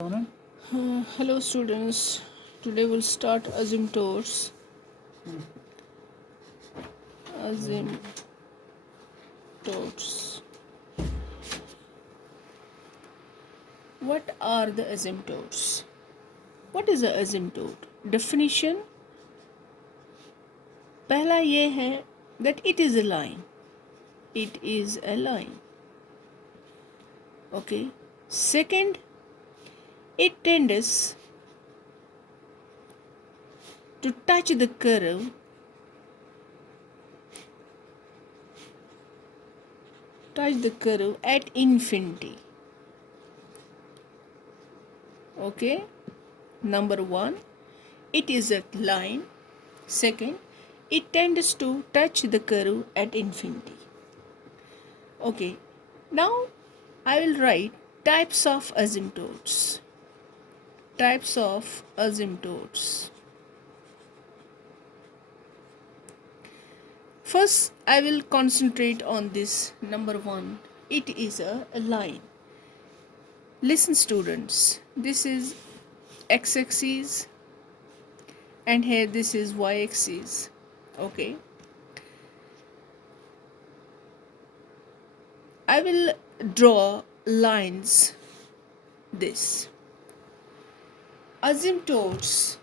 Hello students, today we'll start asymptotes. Asymptotes. What are the asymptotes? What is an asymptote? Definition पहला ये है that it is a line. It is a line. Okay. Second, it tends to touch the curve at infinity. Okay. Number one, it is a line. Second, it tends to touch the curve at infinity. Okay. Now I will write types of asymptotes. Types of asymptotes. First, I will concentrate on this. Number one, it is a line. Listen, students, this is x-axis and here this is y-axis. Okay. I will draw lines. This asymptotes.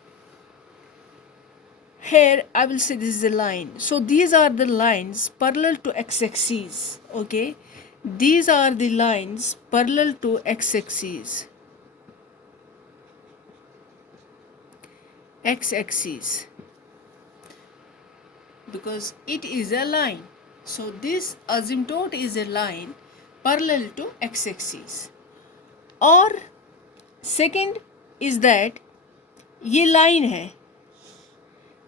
Here I will say this is a line. So these are the lines parallel to x-axis. Okay. These are the lines parallel to x-axis. X-axis. Because it is a line. So this asymptote is a line parallel to x-axis. और second is that ये line है.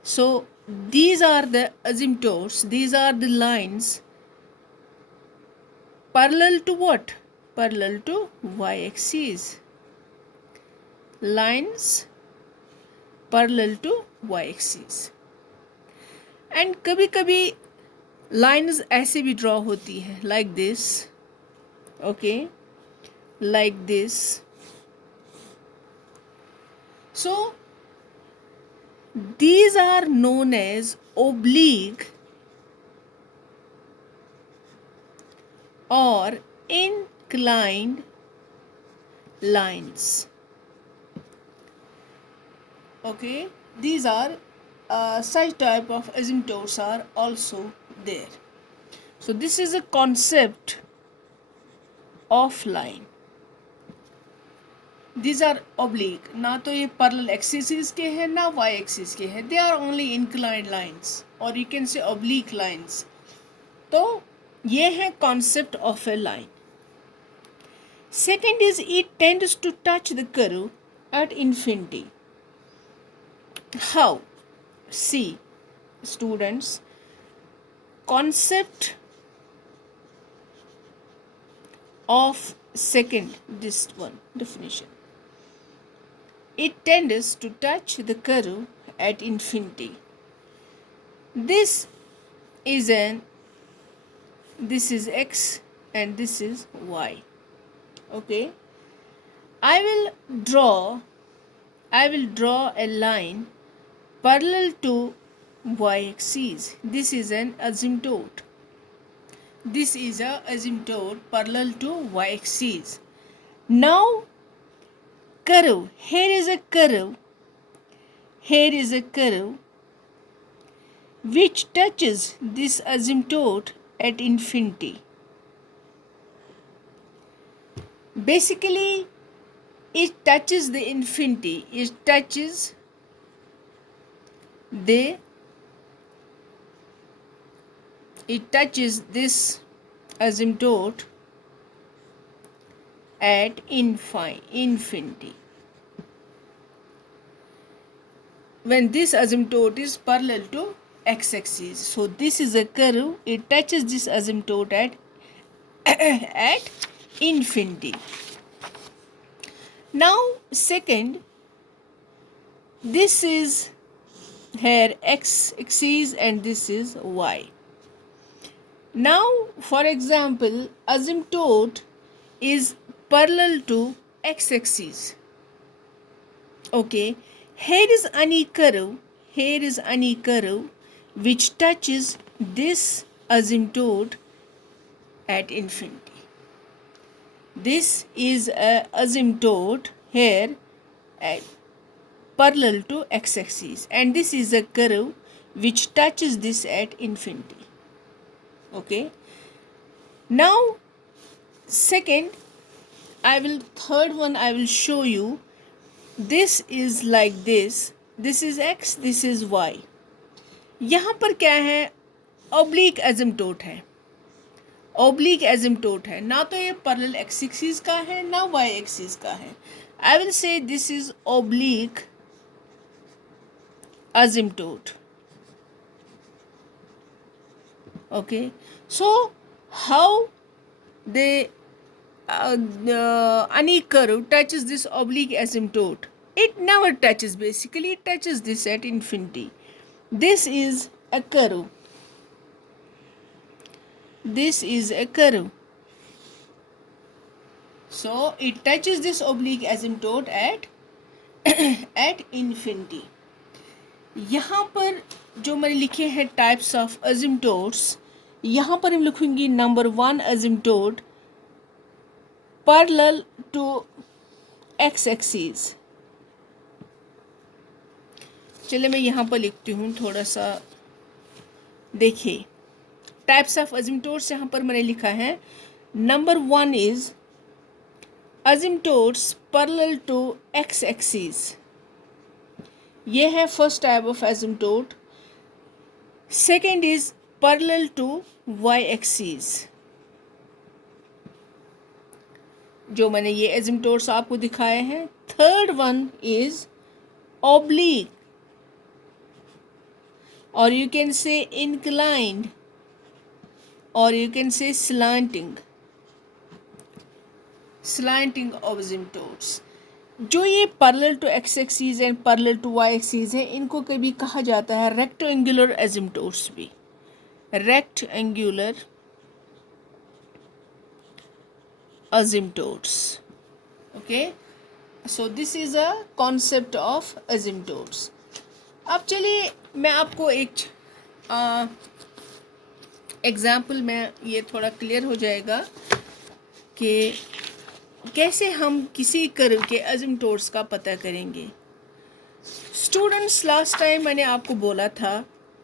So these are the asymptotes. These are the lines parallel to what? Parallel to y-axis. Lines parallel to y-axis. And कभी कभी lines ऐसे भी draw होती है like this. Okay, like this. So these are known as oblique or inclined lines. Okay, these are such type of asymptotes are also there. So this is a concept of line. These are oblique. ना तो ये parallel axes के हैं ना y axis के हैं. They are only inclined lines or you can say oblique lines. तो ये है concept of a line. Second is it tends to touch the curve at infinity. How? See, students, concept of second, this one definition. It tends to touch the curve at infinity. This is x and this is y. Okay. I will draw a line parallel to y-axis. This is an asymptote. This is a asymptote parallel to y-axis. Now curve. Here is a curve. Here is a curve which touches this asymptote at infinity. Basically, it touches the infinity. It touches this asymptote at infinity. When this asymptote is parallel to x-axis. So this is a curve. It touches this asymptote at infinity. Now second, this is here x-axis and this is y. Now for example, asymptote is parallel to x-axis. Okay, here is any curve, here is any curve which touches this asymptote at infinity. This is a asymptote here at parallel to x-axis, and this is a curve which touches this at infinity. Okay, now second, third one I will show you. This is like this is x, this is y. यहाँ पर क्या है, oblique asymptote है, oblique asymptote है, ना तो ये parallel x axis का है ना y axis का है. I will say this is oblique asymptote. Okay, so how the any curve touches this oblique asymptote? It never touches, basically it touches this at infinity. This is a curve, this is a curve, so it touches this oblique asymptote at at infinity. यहाँ पर जो मैंने लिखे हैं types of असिम्प्टोट्स, यहाँ पर हम लिखूंगी number 1 asymptote parallel to x axis. चलिए मैं यहाँ पर लिखती हूँ, थोड़ा सा देखिए टाइप्स ऑफ असिम्प्टोट्स. यहाँ पर मैंने लिखा है number 1 is asymptotes parallel to x axis. ये है first type of asymptote. Second is parallel to y axis. जो मैंने ये एसिम्प्टोट्स आपको दिखाए हैं. Third one is oblique, or you can say inclined, or you can say slanting asymptotes. जो ये parallel to x axis and parallel to y axis है, इनको कभी कहा जाता है रेक्टेंगुलर एसिम्प्टोट्स भी, rectangular asymptotes. Okay, so this is a concept of asymptotes. अब चलिए मैं आपको एक एग्जाम्पल में ये थोड़ा क्लियर हो जाएगा कि कैसे हम किसी कर्व के एसिम्प्टोट्स का पता करेंगे. स्टूडेंट्स, लास्ट टाइम मैंने आपको बोला था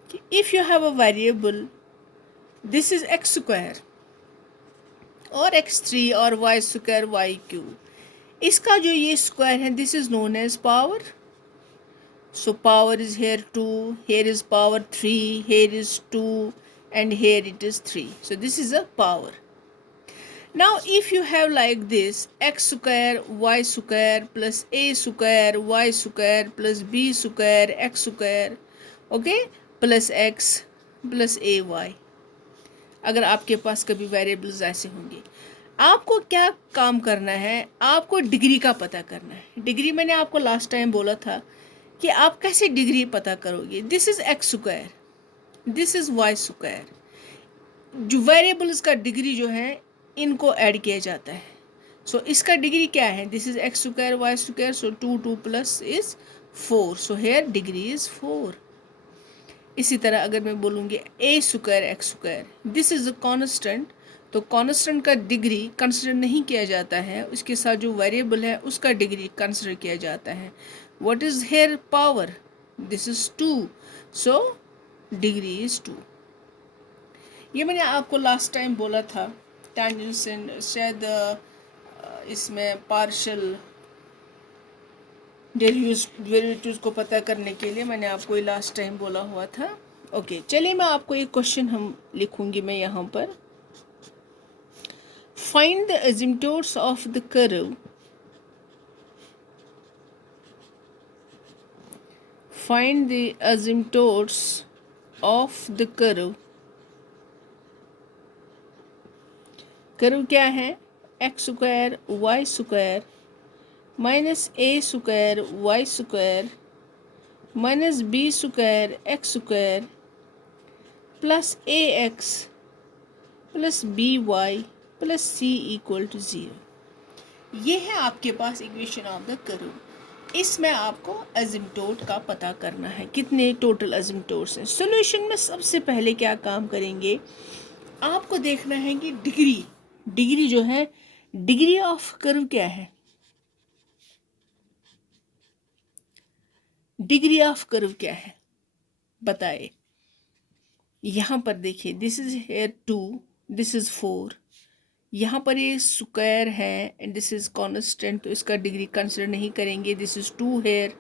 कि if you have a variable, this is x square और x3 और वाई स्क्वायर वाई क्यूब, इसका जो ये स्क्वायर है this is known as power. So power is here 2, here is power 3, here is 2 and here it is 3. So this is a power. Now if you have like this x square y square plus a square y square plus b square x square, okay, plus x plus ay, अगर आपके पास कभी variables ऐसे होंगे, आपको क्या काम करना है, आपको डिग्री का पता करना है. डिग्री मैंने आपको लास्ट टाइम बोला था कि आप कैसे डिग्री पता करोगे. This is x square, this is y square. जो वेरिएबल्स का डिग्री जो है इनको ऐड किया जाता है. सो इसका डिग्री क्या है, this is x square y square, so 2 plus is 4, so here degree is 4. इसी तरह अगर मैं बोलूँगी a square x square, this is a constant, तो कॉन्स्टेंट का डिग्री कंसिडर नहीं किया जाता है, उसके साथ जो वेरिएबल है उसका डिग्री कंसिडर किया जाता है. What is here power, this is 2, so degree is 2. ये मैंने आपको लास्ट टाइम बोला था. टेंजेंट शायद इसमें पार्शियल डेरिवेटिव्स को पता करने के लिए मैंने आपको ये लास्ट टाइम बोला हुआ था. ओके, चलिए मैं आपको एक क्वेश्चन हम लिखूंगी मैं यहाँ पर. Find the asymptotes of the curve, find the asymptotes of the curve. Curve क्या है, x square y square minus a square y square minus b square x square plus a x plus b y plus c equal to 0. ये है आपके पास equation of the curve. इसमें आपको असिम्प्टोट का पता करना है, कितने टोटल असिम्प्टोट्स हैं। सॉल्यूशन में सबसे पहले क्या काम करेंगे, आपको देखना है कि डिग्री जो है, डिग्री ऑफ कर्व क्या है, डिग्री ऑफ कर्व क्या है बताए। यहाँ पर देखिए, this is here 2, this is 4, यहाँ पर ये स्क्वायर है एंड दिस इज कॉन्स्टेंट, तो इसका डिग्री कंसिडर नहीं करेंगे। This is 2 here,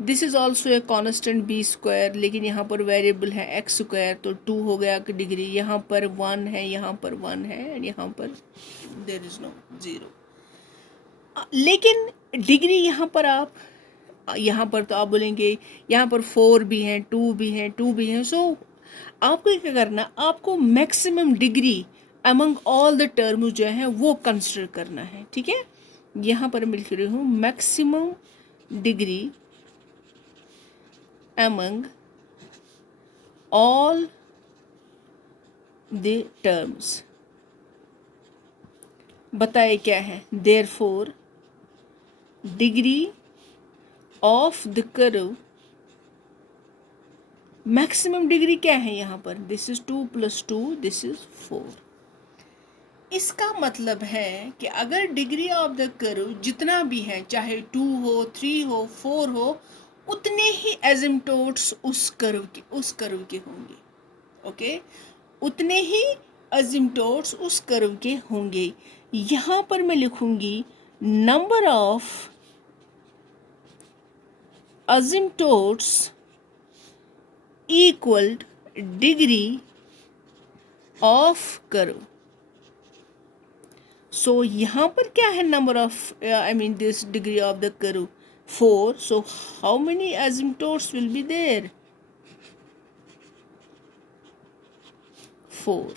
this is also a constant b square, लेकिन यहाँ पर वेरिएबल है एक्स स्क्वायर, तो 2 हो गया कि डिग्री। यहाँ पर 1 है, यहाँ पर 1 है एंड यहाँ पर देयर इज नो 0। लेकिन डिग्री यहाँ पर आप, यहाँ पर तो आप बोलेंगे यहाँ पर 4 भी हैं, 2 भी हैं, 2 भी हैं। सो आपको क्या करना, आपको maximum degree among all the terms जो है वो कंसिडर करना है, ठीक है। यहाँ पर मैं लिख रही हूँ maximum degree among all the terms, बताए क्या है, therefore degree of the curve, maximum degree क्या है यहाँ पर, दिस इज 2 + 2, दिस इज 4। इसका मतलब है कि अगर डिग्री ऑफ द कर्व जितना भी है, चाहे 2 हो, 3 हो, 4 हो, उतने ही एसिम्प्टोट्स उस कर्व के होंगे। ओके, उतने ही एसिम्प्टोट्स उस कर्व के होंगे। यहाँ पर मैं लिखूंगी number of asymptotes equaled degree of curve. So यहाँ पर क्या है, number of I mean this degree of the curve 4. So how many asymptotes will be there? 4.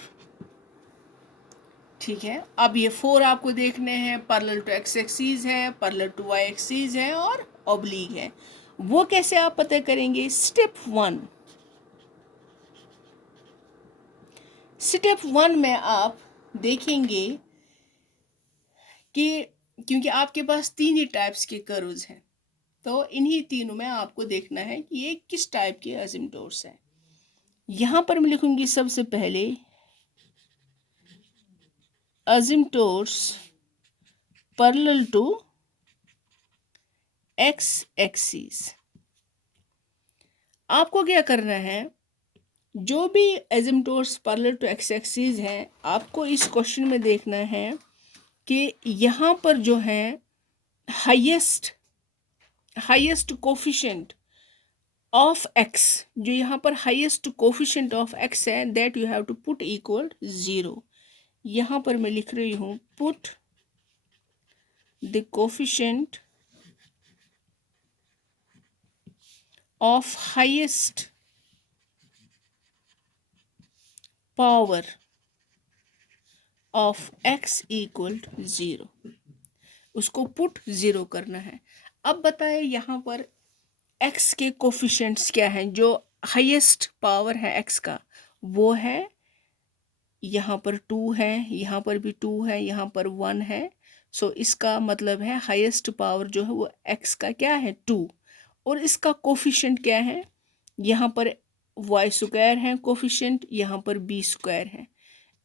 ठीक है, अब ये 4 आपको देखने हैं, पैरेलल टू एक्स एक्सिस है, पैरेलल टू वाई एक्सिस है और ऑब्लिक है। वो कैसे आप पता करेंगे, स्टेप 1 में आप देखेंगे कि क्योंकि आपके पास 3 ही टाइप्स के कर्व्स हैं, तो इन्हीं तीनों में आपको देखना है कि ये किस टाइप के एसिम्प्टोट्स हैं। यहाँ पर मैं लिखूंगी सबसे पहले asymptotes parallel to x axis. आपको क्या करना है, जो भी asymptotes parallel to x axis हैं, आपको इस क्वेश्चन में देखना है कि यहाँ पर जो है हाईएस्ट कोफिशिएंट ऑफ एक्स, जो यहाँ पर हाईएस्ट कोफिशिएंट ऑफ एक्स है, that you have to put equal 0। यहाँ पर मैं लिख रही हूँ put the coefficient of highest power of x equal 0, उसको पुट 0 करना है। अब बताए यहाँ पर एक्स के कोफिशिएंट्स क्या हैं, जो हाईएस्ट पावर है एक्स का, वो है यहाँ पर 2 है, यहाँ पर भी 2 है, यहाँ पर 1 है। सो इसका मतलब है हाईएस्ट पावर जो है वो एक्स का क्या है, 2, और इसका कोफिशिएंट क्या है, यहाँ पर वाई स्क्वायर है कोफिशिएंट, यहाँ पर बी स्क्वायर है।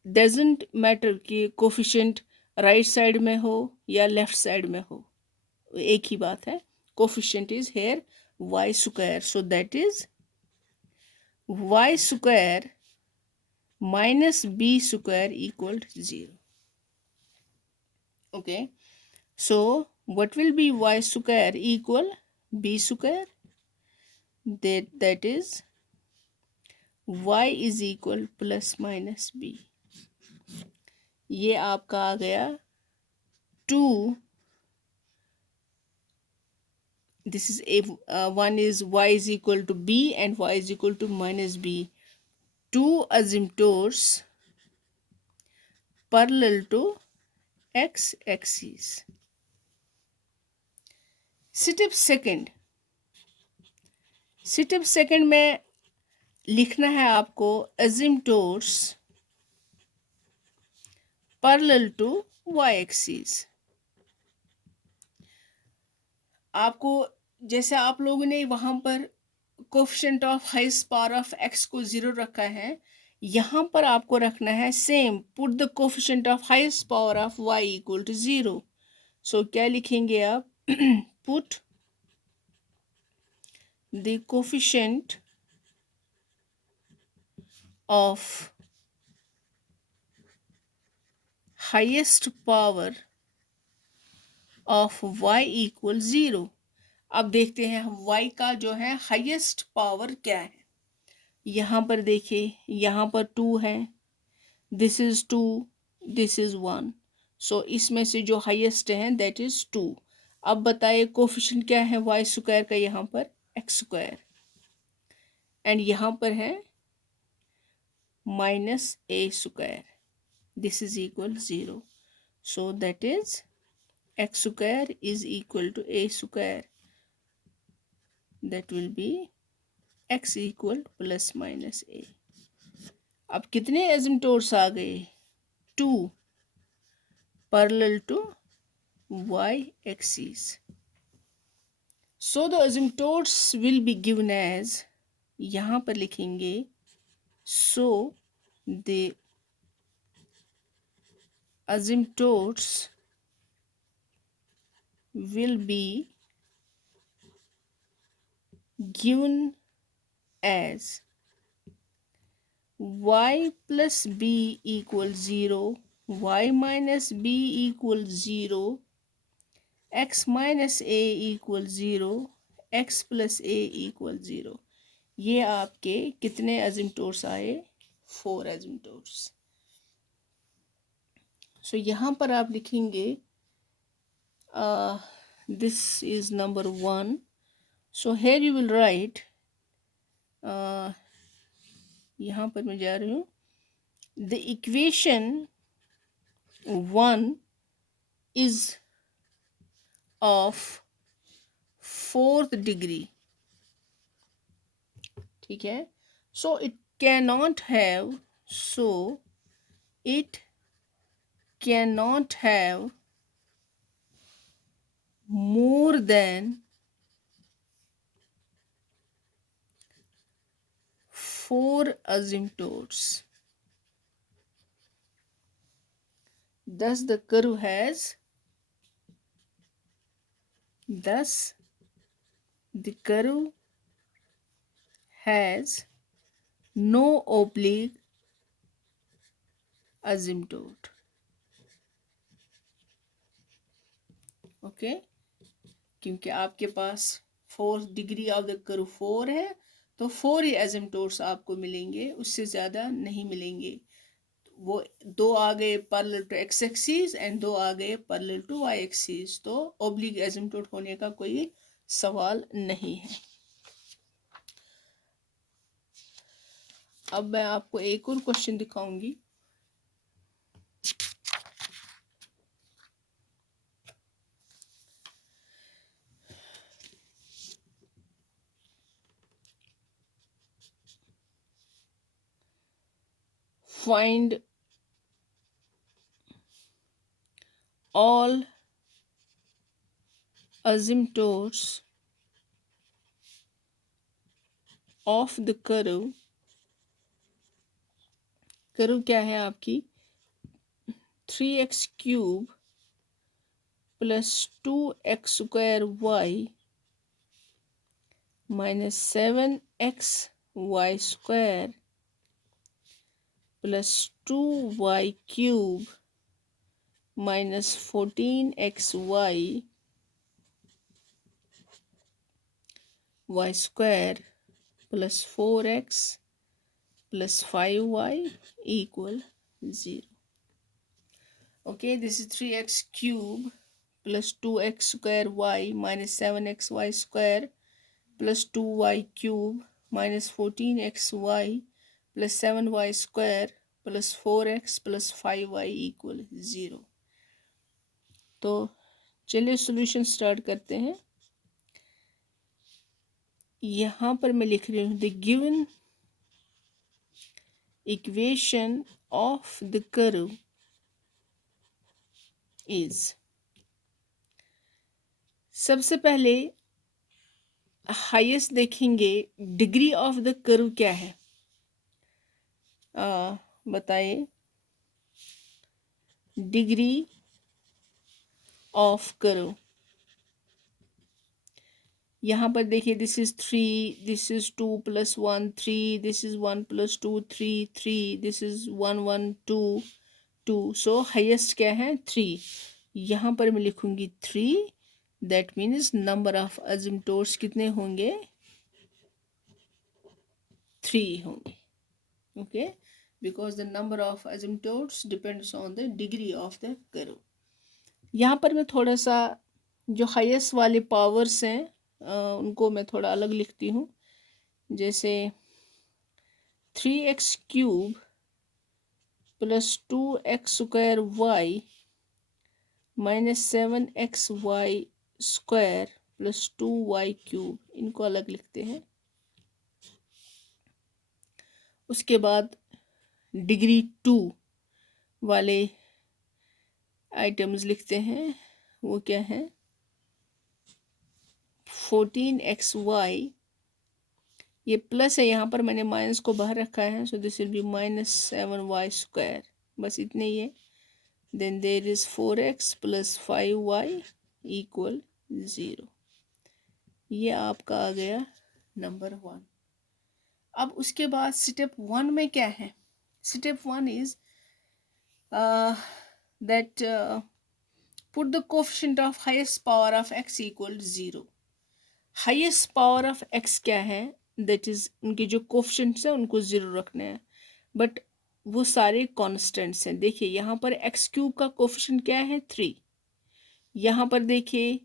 डजेंट मैटर कि कोफिशिएंट राइट साइड में हो या लेफ्ट साइड में हो, एक ही बात है। Coefficient is here y square, so that is y square minus b square equal to 0. Okay, so what will be y square equal b square, that is y is equal plus minus b। ये आपका आ गया 2, this is a one is y is equal to b and y is equal to minus b, 2 asymptotes parallel to x axis। Step second में लिखना है आपको asymptotes parallel to y axis। आपको, जैसे आप लोगों ने वहाँ पर coefficient of highest power of x को 0 रखा है, यहाँ पर आपको रखना है same, put the coefficient of highest power of y equal to 0। So क्या लिखेंगे आप? Put the coefficient of highest power of y equal 0। अब देखते हैं y का जो है हाईएस्ट पावर क्या है। यहाँ पर देखिए, यहाँ पर 2 है, दिस इज 2, दिस इज 1। सो इसमें से जो हाईएस्ट है दैट इज 2। अब बताइए कोफिशिएंट क्या है y स्क्वायर का, यहाँ पर x स्क्वायर, एंड यहाँ पर है minus a square, this is equal 0। So that is x square is equal to a square, that will be x equal plus minus a। अब कितने एसिम्पटोट्स आ गए? 2 parallel to y axis। So the asymptotes will be given as, यहाँ पर लिखेंगे so the asymptotes will be given as y plus b equals 0, y minus b equals 0, x minus a equals 0, x plus a equals 0। ये आपके कितने एसिम्पटोट्स आए? 4 एसिम्पटोट्स। सो यहाँ पर आप लिखेंगे this is number 1। So here you will write, यहाँ पर मैं जा रही हूँ, the equation 1 is of 4th degree। ठीक है, so it cannot have more than 4 asymptotes। Thus the curve has no oblique asymptote। Okay, क्योंकि आपके पास 4th degree of the curve 4 है, तो 4 ही एसिम्पटोट्स आपको मिलेंगे, उससे ज़्यादा नहीं मिलेंगे। वो 2 आ गए parallel to x axis and 2 आ गए पैरेलल टू y एक्सिस, तो ओब्लिक एसिम्पटोट होने का कोई सवाल नहीं है। अब मैं आपको एक और क्वेश्चन दिखाऊंगी। Find all asymptotes of the curve। Curve क्या है आपकी? 3x cube plus 2x square y minus 7x y square plus 2y cube minus 14xy y square plus 4x plus 5y equal 0। Okay, this is 3x cube plus 2x square y minus 7xy square plus 2y cube minus 14xy plus 7y square plus 4x plus 5y equal 0। तो चलिए solution start करते हैं। यहाँ पर मैं लिख रही हूँ the given equation of the curve is सबसे पहले हाईएस्ट देखेंगे, डिग्री ऑफ द कर्व क्या है, बताइए। डिग्री ऑफ कर्व, यहाँ पर देखिए, this is 3, this is 2 + 1 3, this is 1 + 2 3 3, this is 1 1 2 2, so highest क्या है 3। यहाँ पर मैं लिखूंगी 3, that means number of asymptotes कितने होंगे, 3 होंगे। Okay, because the number of asymptotes depends on the degree of the curve. यहाँ पर मैं थोड़ा सा जो हाईएस्ट वाले पावर्स हैं उनको मैं थोड़ा अलग लिखती हूँ। जैसे 3x³ + 2x² y - 7xy² + 2y³, इनको अलग लिखते हैं। उसके बाद डिग्री 2 वाले आइटम्स लिखते हैं, वो क्या है 14xy, ये प्लस है, यहाँ पर मैंने माइनस को बाहर रखा है, so this will B -7y², बस इतने ही है। Then there is 4x + 5y = 0। ये आपका आ गया नंबर 1। अब उसके बाद स्टेप 1 में क्या है, step 1 is that put the coefficient of highest power of x = 0। Highest power of x क्या है, दैट इज उनके जो कोएफिशिएंट्स हैं उनको 0 रखने हैं, बट वो सारे कॉन्स्टेंट्स हैं। देखिए यहाँ पर x³ का कोएफिशिएंट क्या है 3, यहाँ पर देखिए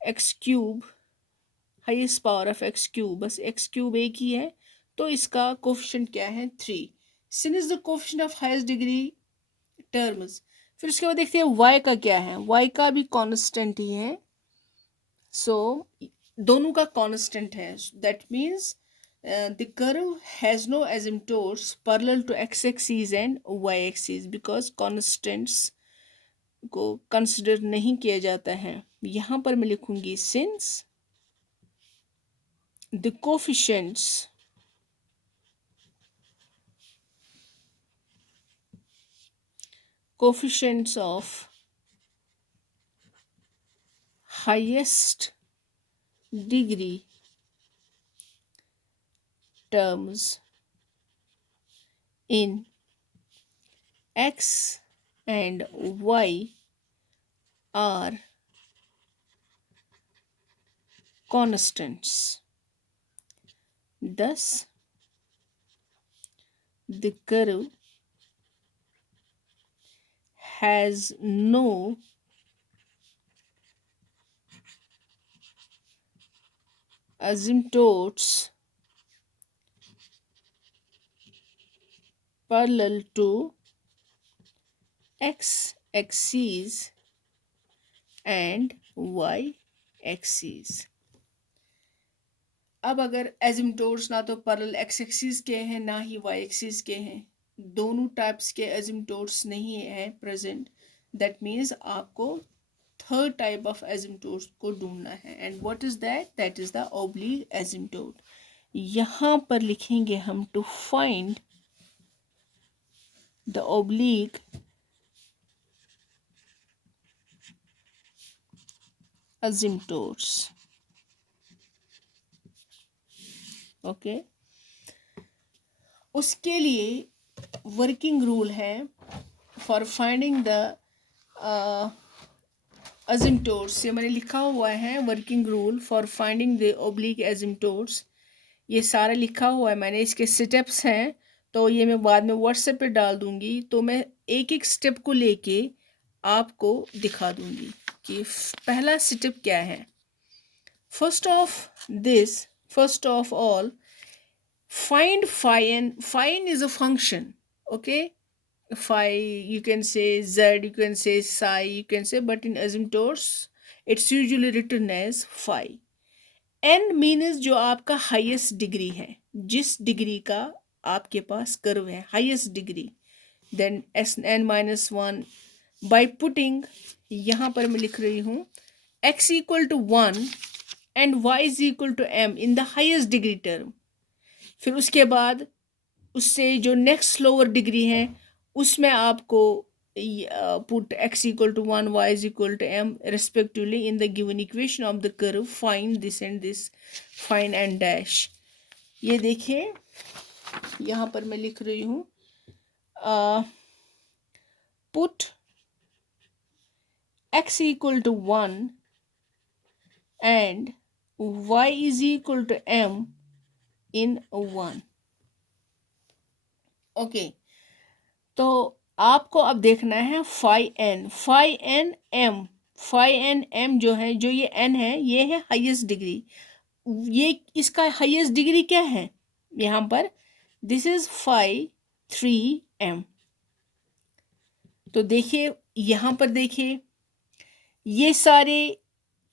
x³ highest power of x³ बस x³ एक ही है, तो इसका कोएफिशिएंट क्या है 3, since the coefficient of highest degree terms. फिर उसके बाद देखते हैं y का क्या है, y का भी कांस्टेंट ही है, सो दोनों का कांस्टेंट है, that means the curve has no asymptotes parallel to x axis and y axis, because constants को कंसिडर नहीं किया जाता है। यहाँ पर मैं लिखूंगी since the coefficients of highest degree terms in x and y are constants. Thus, the curve has no asymptotes parallel to x axis and y axis। अब अगर एजिम्प्टोट्स ना तो पैरेलल x एक्सिस के हैं ना ही y एक्सिस के हैं, दोनों टाइप्स के एजिम्प्टोट्स नहीं है प्रेजेंट, दैट मीन्स आपको थर्ड टाइप ऑफ एजिम्प्टोट्स को ढूंढना है, and what is that, that is the oblique asymptote. यहाँ पर लिखेंगे हम to find the oblique asymptotes। Okay, उसके लिए वर्किंग रूल है फॉर फाइंडिंग द asymptotes, ये मैंने लिखा हुआ है working rule for finding the oblique asymptotes, ये सारा लिखा हुआ है मैंने, इसके स्टेप्स हैं, तो ये मैं बाद में व्हाट्सएप पे डाल दूंगी, तो मैं एक एक स्टेप को लेके आपको दिखा दूंगी कि पहला स्टेप क्या है। First of all find phi, and phi is a function, okay, phi you can say z, you can say psi, you can say, but in asymptotes it's usually written as phi। n means जो आपका highest degree है, जिस degree का आपके पास curve है highest degree, then s n - 1 by putting, यहाँ पर मैं लिख रही हूँ x equal to 1 and y is equal to m in the highest degree term. फिर उसके बाद उससे जो नेक्स्ट लोअर डिग्री है उसमें आपको put x equal to 1, y is equal to m respectively in the given equation of the curve. Find this and this, find and dash. ये देखिए यहाँ पर मैं लिख रही हूँ, put x equal to 1 and y is equal to m in 1. Okay, तो आपको अब देखना है फाई एन एम जो है, जो ये एन है, ये है हाईएस्ट डिग्री. ये इसका हाईएस्ट डिग्री क्या है यहाँ पर? This is phi 3m. तो देखिए यहाँ पर देखिए ये सारे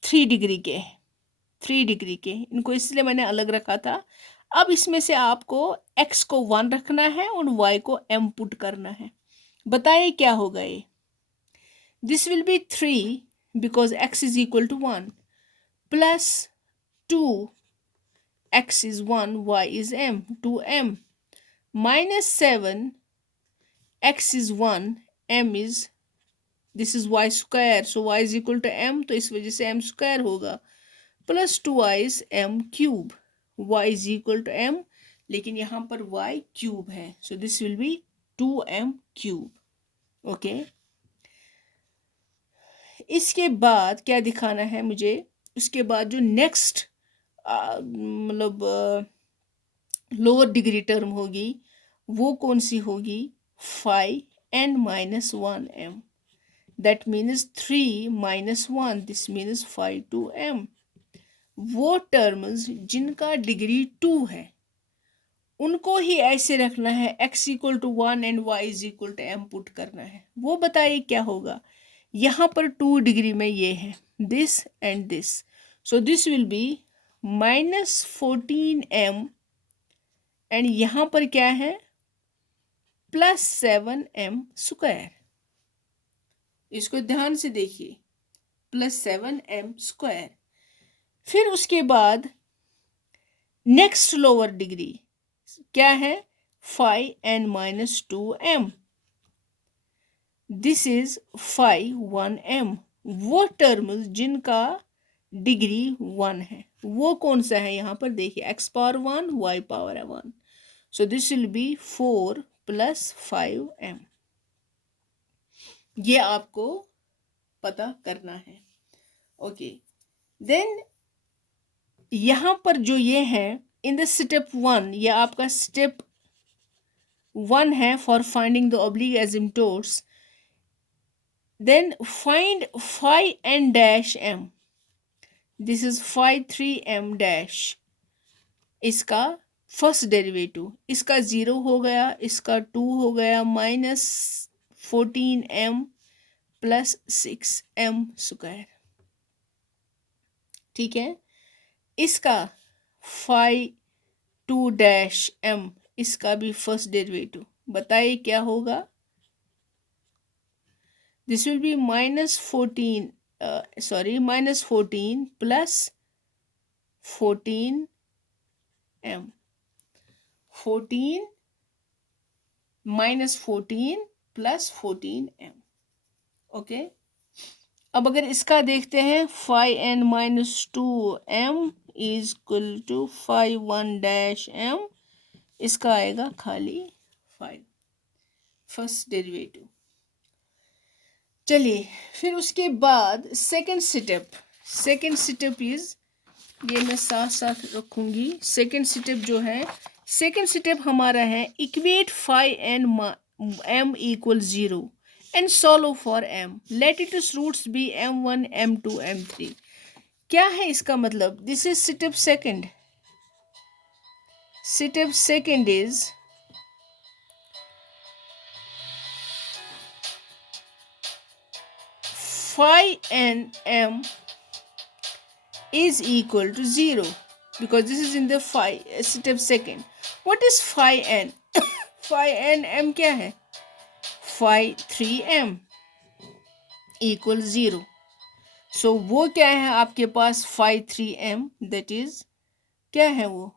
3 डिग्री के हैं, 3 डिग्री के, इनको इसलिए मैंने अलग रखा था. अब इसमें से आपको x को 1 रखना है और y को m पुट करना है. बताइए क्या होगा ये? This will be 3 because x is equal to 1 plus 2 x is 1, y is m, 2m minus 7 x is 1, m is, this is y square, so y is equal to m, तो इस वजह से m square होगा, plus 2y is m cube, y is equal to m, लेकिन यहाँ पर y cube है, so this will be 2m cube. Okay, इसके बाद क्या दिखाना है मुझे? उसके बाद जो नेक्स्ट मतलब लोअर डिग्री टर्म होगी वो कौन सी होगी? Phi n minus 1m. That means 3 minus 1. This means 5 2m. वो टर्म्स जिनका डिग्री 2 है उनको ही ऐसे रखना है, x equal to 1 and y is equal to m put करना है. वो बताइए क्या होगा? यहाँ पर 2 डिग्री में ये है, this and this, so this will be minus 14m and यहाँ पर क्या है? Plus 7m square. इसको ध्यान से देखिए, प्लस 7m स्क्वायर. फिर उसके बाद नेक्स्ट लोअर डिग्री क्या है? 5n minus 2m. This is 1m. वो टर्म्स जिनका डिग्री 1 है वो कौन सा है? यहाँ पर देखिए, x power 1, y power 1, so this will B 4 plus 5m. ये आपको पता करना है. ओके, देन यहाँ पर जो ये है इन द स्टेप 1, ये आपका स्टेप 1 है for finding the oblique asymptotes. Then find phi n dash m. This is phi 3m dash. इसका फर्स्ट डेरिवेटिव, इसका 0 हो गया, इसका 2 हो गया, minus 14m plus 6m square. ठीक है, इसका फाई 2 डैश m, इसका भी फर्स्ट डेरिवेटिव. बताइए क्या होगा? This will be minus 14 plus 14m, 14 minus 14 plus 14m. Okay, अब अगर इसका देखते हैं, 5n minus 2m is equal to 1 dash m. इसका आएगा खाली 5, फर्स्ट डेरिवेटिव. चलिए, फिर उसके बाद सेकंड स्टेप इज, ये मैं साथ साथ रखूंगी. सेकंड स्टेप जो है, सेकंड स्टेप हमारा है equate 5n m equal 0 and solve for m. Let its roots be m1, m2, m3. क्या है इसका मतलब? This is step second. Step second is phi n m is equal to 0 because this is in the phi step second. What is phi n? phi n m क्या है? phi 3m equals 0. सो वो क्या है आपके पास 5 3m, that is क्या है वो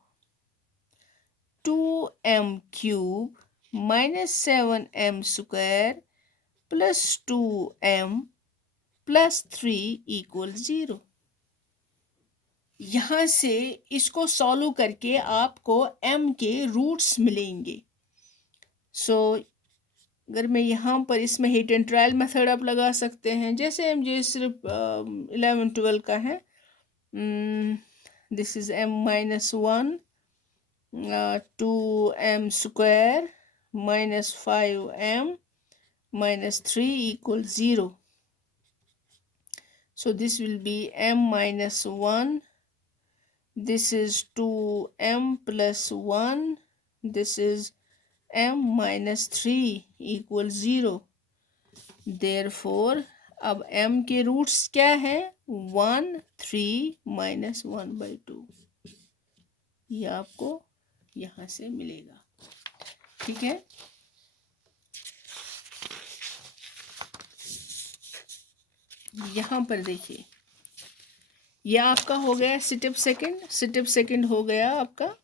2m³ -7m² +2m+3 = 0। यहाँ से इसको सॉल्व करके आपको m के रूट्स मिलेंगे। सो अगर मैं यहाँ पर इसमें हिट एंड ट्रायल मेथड आप लगा सकते हैं, जैसे मुझे सिर्फ 11 12 का है। This is m-1 2m² -5m-3 = 0. So this will be m-1, this is 2m + 1, this is m-3 = 0. Therefore अब m के रूट्स क्या है 1 3 -1/2। ये आपको यहाँ से मिलेगा। ठीक है, यहाँ पर देखिए ये आपका हो गया स्टेप सेकंड हो गया आपका।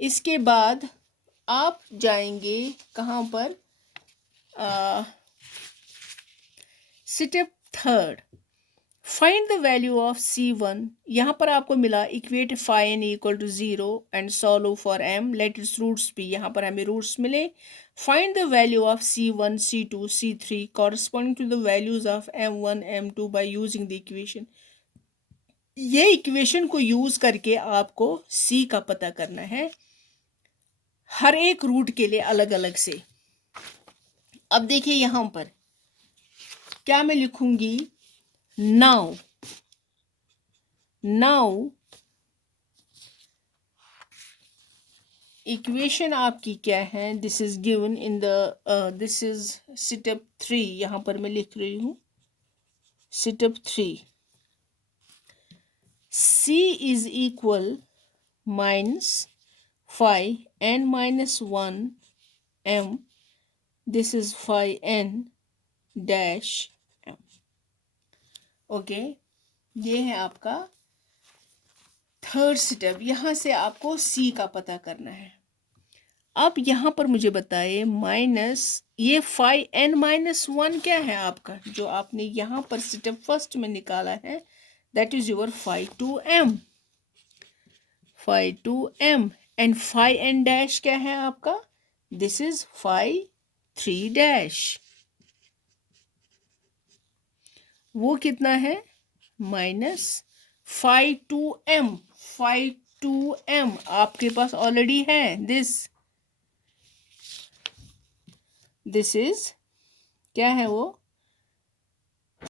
इसके बाद आप जाएंगे कहाँ पर step third, find the value of C1। यहाँ पर आपको मिला equate phi n = 0 and solve for m, let its roots भी, यहाँ पर हमें रूट्स मिले। Find the value of C1 C2 C3 corresponding to the values of m1 m2 by using the equation. ये इक्वेशन को यूज करके आपको C का पता करना है हर एक रूट के लिए अलग अलग से। अब देखिए यहाँ पर क्या मैं लिखूंगी, नाउ इक्वेशन आपकी क्या है, this is given in the this is step 3। यहाँ पर मैं लिख रही हूँ step 3, C is equal -phi n-1 m, this is phi n dash m। Okay, ये है आपका थर्ड स्टेप। यहाँ से आपको C का पता करना है। अब यहाँ पर मुझे बताए माइनस ये phi n-1 क्या है आपका, जो आपने यहाँ पर स्टेप फर्स्ट में निकाला है, that is your phi 2m and phi n dash क्या है आपका, दिस इज phi 3 डैश। वो कितना है माइनस phi 2m आपके पास ऑलरेडी है, दिस इज क्या है वो